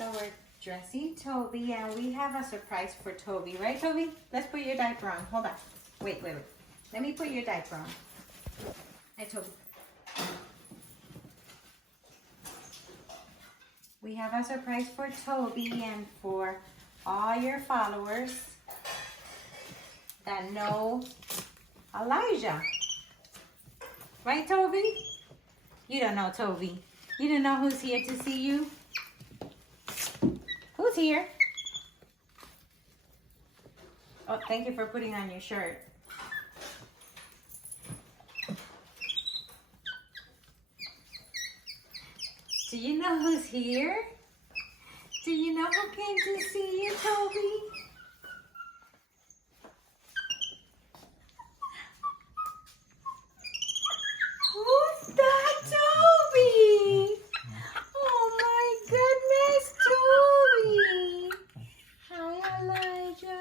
So we're dressing Toby, and we have a surprise for Toby. Right, Toby? Let's put your diaper on. Hold on. Wait. Let me put your diaper on. Hi, Toby. We have a surprise for Toby and for all your followers that know Alayja. Right, Toby? You don't know Toby. You don't know who's here to see you? Who's here? Oh, thank you for putting on your shirt. Do you know who's here? Do you know who came to see you, Toby? Who's that, Toby? Oh my goodness, Toby! Hi, Alayja.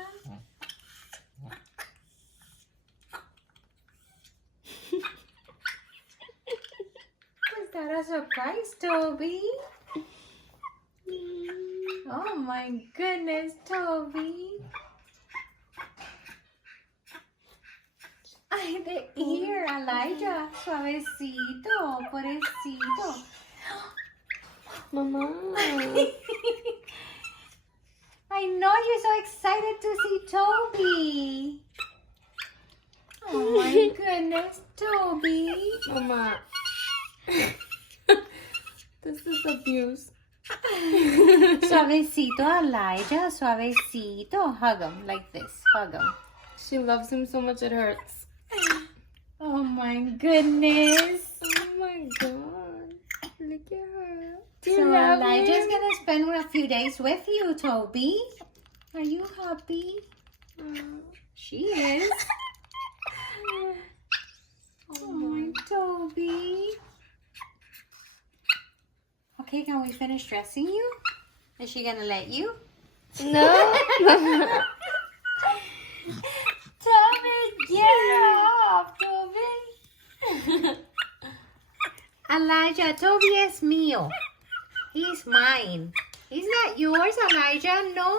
Was that a surprise, Toby? Oh my goodness, Toby. Ay, the ear, Alayja. Suavecito, pobrecito. Mama. I know you're so excited to see Toby. Oh my goodness, Toby. Mama. This is abuse. Suavecito, Alayja, suavecito. Hug him like this. Hug him. She loves him so much it hurts. Oh my goodness. Oh my god. Look at her. Do So you love Alayja's me? gonna spend a few days with you, Toby. Are you happy? She is. Oh my Toby. Okay, can we finish dressing you? Is she gonna let you? No. Toby, get off, Toby. Alayja, Toby is mío. He's mine. He's not yours, Alayja. No,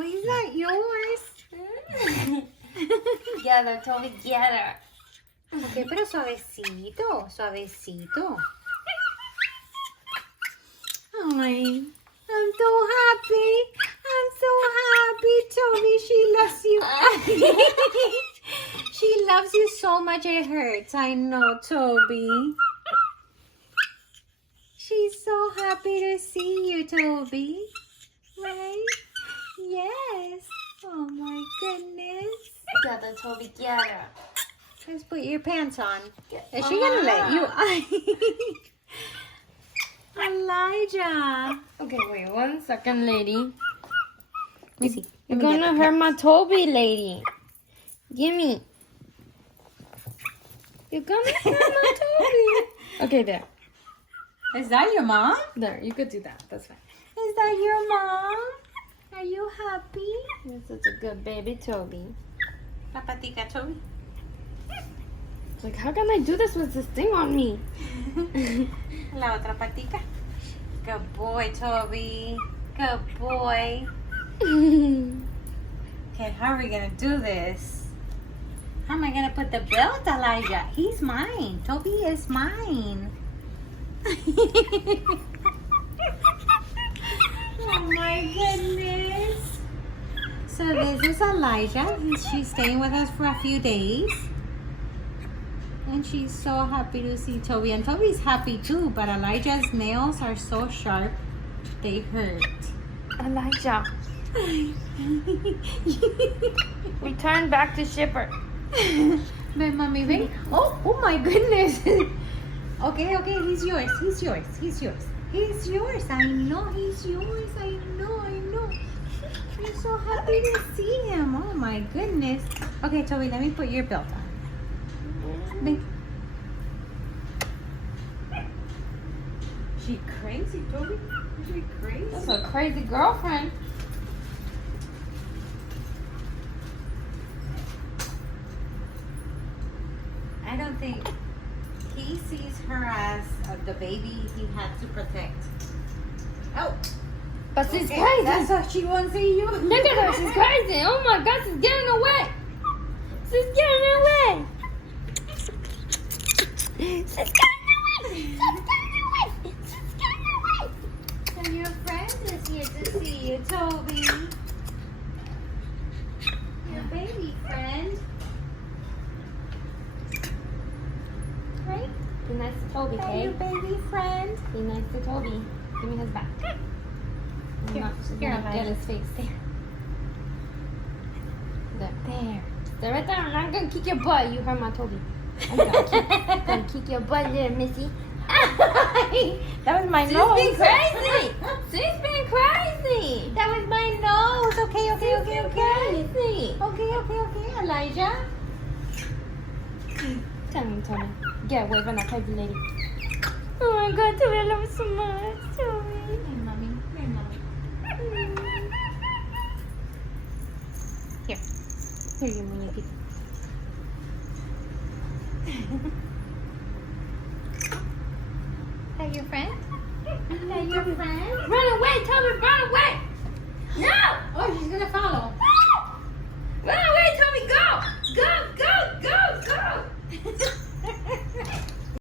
he's not yours. Get her, Toby, get her. Ok, pero suavecito, suavecito. Ay, I'm so happy. I'm so happy, Toby. She loves you. She loves you so much it hurts. I know, Toby. She's so happy to see you, Toby. Right? Yes. Oh my goodness. Get her, Toby, get her. Let's put your pants on. Is she gonna let you? Alayja. Okay, wait 1 second, lady. Let me see. You're Let me get gonna the hurt my Toby, lady. Gimme. You're gonna hurt my Toby. Okay, there. Is that your mom? There, you could do that. That's fine. Is that your mom? Are you happy? You're such a good baby, Toby. La patica, Toby. It's like, how can I do this with this thing on me? La otra patica. Good boy, Toby. Good boy. Okay, how are we gonna do this? How am I gonna put the belt, Alayja? He's mine. Toby is mine. Oh my goodness. So this is Alayja. She's staying with us for a few days. And she's so happy to see Toby. And Toby's happy too, but Alayja's nails are so sharp, they hurt. Alayja, return back to shipper. Ven, mommy, ven. Oh my goodness. Okay, he's yours. He's yours. I know he's yours. I know. I'm so happy to see him. Oh my goodness. Okay, Toby, let me put your belt on. Ven. She crazy, Toby? Is she crazy? That's a crazy girlfriend. I don't think he sees her as the baby he had to protect. Oh, But she's Okay, crazy. that's why she won't see you. Look at her, she's crazy. Oh my God, she's getting away. She's getting away. She's getting away. She's getting away. And your friend is here to see you, Toby. Your baby friend. Right? Be nice to Toby, Hey, okay? your baby friend. Be nice to Toby. Give me his back. Here, She's here, gonna get Alayja. his face. There. There. Stay right there. I'm not gonna kick your butt. You hurt my Toby. I'm gonna kick your butt, little missy. That was my She's nose. being crazy. She's being crazy. That was my nose. Okay, okay, okay, okay. Crazy. Okay, Alayja. Tell me, Toby. Get away from that crazy lady. Oh my God, Toby, I love you so much. Toby. Hey, mommy. Hey, mommy. Here, you muñequito. That your friend? That your friend? Run away, Toby, run away! No! Oh, she's gonna fall.